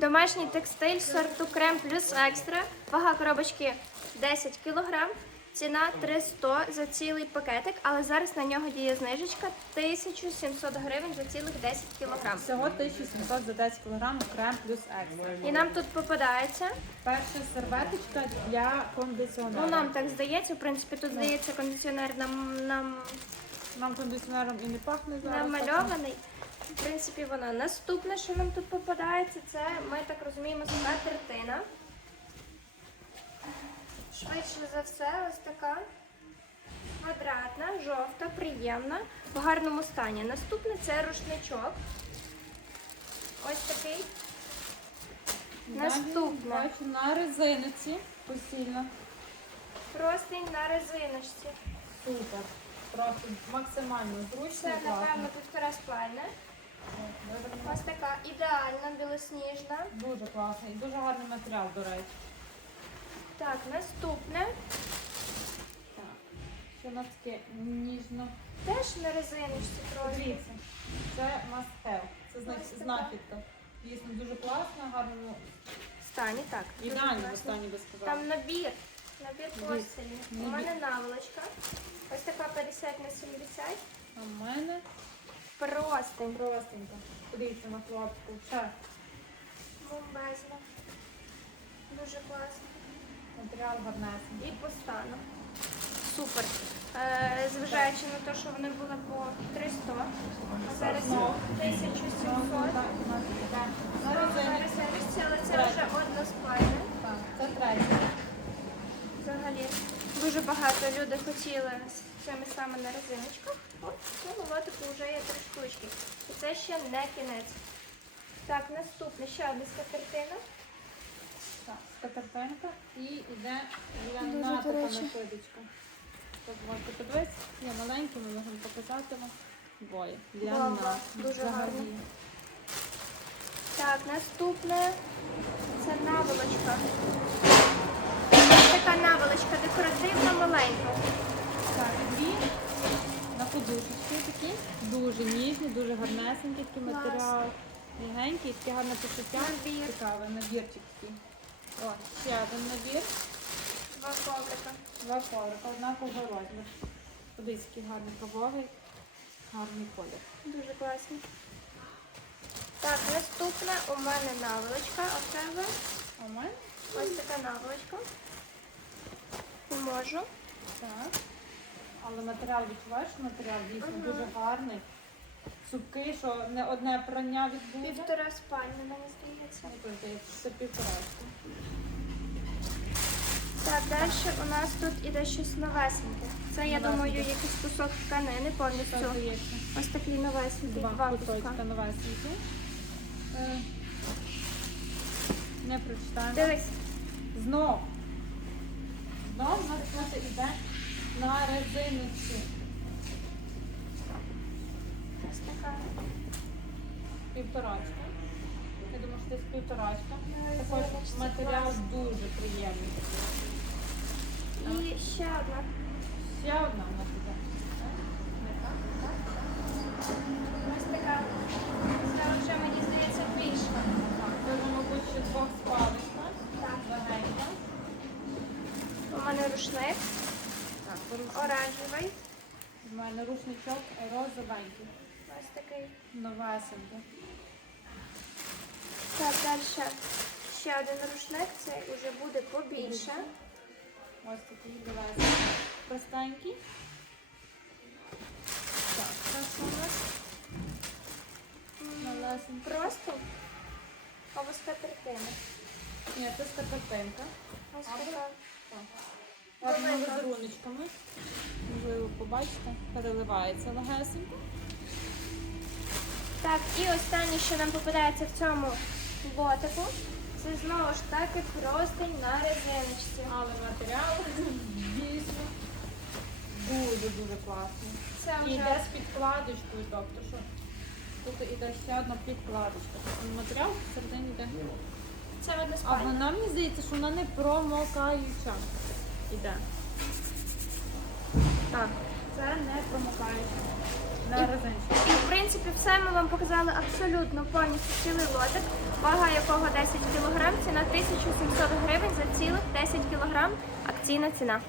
Домашній текстиль сорту крем плюс екстра. Вага коробочки 10 кг. Ціна 300 за цілий пакетик, але зараз на нього діє знижечка 1700 гривень за цілих 10 кг. Всього 1700 за 10 кг крем плюс екстра. І нам тут попадається. Перша серветочка для кондиціонера. Ну нам так здається. В принципі, тут здається кондиціонер нам, нам Нам кондиціонером і не пахне зараз. намальований. В принципі, вона наступне, що нам тут попадається, це ми так розуміємо, скатертина. Швидше за все, ось така квадратна, жовта, приємна, в гарному стані. Наступне це рушничок. Ось такий. Далі Наступне. Бачу на резиноці постільно. Простень на резиночці. Супер. Просто максимально зручно Це, напевно, півтора спальня. Ось така ідеальна, білосніжна. Дуже класно і дуже гарний матеріал, до речі. Так, наступне. Так. Що у нас таке ніжно. Теж на резиночці просто. Дивіться, це must have. Це зна- Ось така. знахідка. Дійсно дуже класно, гарно. Стані, так. дуже Ідеально класно. в стані би сказала. Там набір. Набір постелі. У Набір. мене наволочка. Ось така 50 на 70. А в мене Простень. простенько. Подивіться на хлопку. Все. Бомбезна. Дуже класно. Матеріал гарнесний. І по стану. Супер. Е, зважаючи на те, що вони були по 300, а зараз Ну. 1700. Так, у нас на Знову на резині. резиночці, але це вже одна спальня. Так, це третє. Взагалі дуже багато людей хотіли з цими саме на резиночках. От в цьому лотику вже є три штучки. І це ще не кінець. Так, наступне ще одна скатертина. Так, скатертинка і йде ляна така накидочка. Тут можете подивитися, є маленькі, ми можемо показати вам. Двоє. Бомба. Ляна. Дуже гарно. Так, наступне це наволочка. Така наволочка декоративна маленька. Так, дві на. Дуже ніжні, дуже гарнесенькі, такий матеріал. Легенький, таке гарне почуття. Набір. Цікавий набірчик такий. О, ще один набір. Два коврика. Два коврика, однакового розміру. Подивіться, який гарний кавовий, гарний колір. Дуже класні. Так, наступне у мене наволочка, а в тебе А в мене? ось така наволочка. Можу. Так. Але матеріал відчуваєш, що матеріал дійсно Мгм. дуже гарний. Цупкий, що не одне прання відбуде. Півтора спальня, мені здається. Мені здається, це півторашки. Так, далі у нас тут іде щось новесеньке. Це, я Новесеньке. думаю, якийсь кусок тканини повністю. Здається. Ось такий новесенький, Два два куска. новесенькі. Е, Не прочитаємо. Дивись, Знов. Знов у нас тут іде на резиночці. Ось така. Півторачка. Я думаю, що це півторачка. Також матеріал дуже приємний. І ще одна. Ще одна у нас іде. Ось така. Це вже, мені здається, більша. Так, це мабуть, ще двох спалочка. Так. Легенька. У мене рушник Так, оранжевий. У мене рушничок розовенький. Ось такий. Новесенький. Так, далі ще один рушник, це вже буде побільше. Ось такий новесенький. Простенький. Так, Це у нас? Малесенький. Просто або скатертина. Ні, це скатертинка. Ось така. Гарними Велика. візеруночками. Можливо, побачите, переливається легесенько. Так, і останнє, що нам попадається в цьому лотику, це знову ж таки простень на резиночці. Але матеріал дійсно дуже-дуже класний. Це І йде з підкладочкою, тобто що тут іде ще одна підкладочка. Тобто матеріал всередині йде. це одна А вона мені здається, що вона не промокаюча. Іде. Так, це не промокаюча. І в принципі все ми вам показали абсолютно повністю цілий лотик, вага якого 10 кг, ціна 1700 гривень за цілих 10 кг, акційна ціна.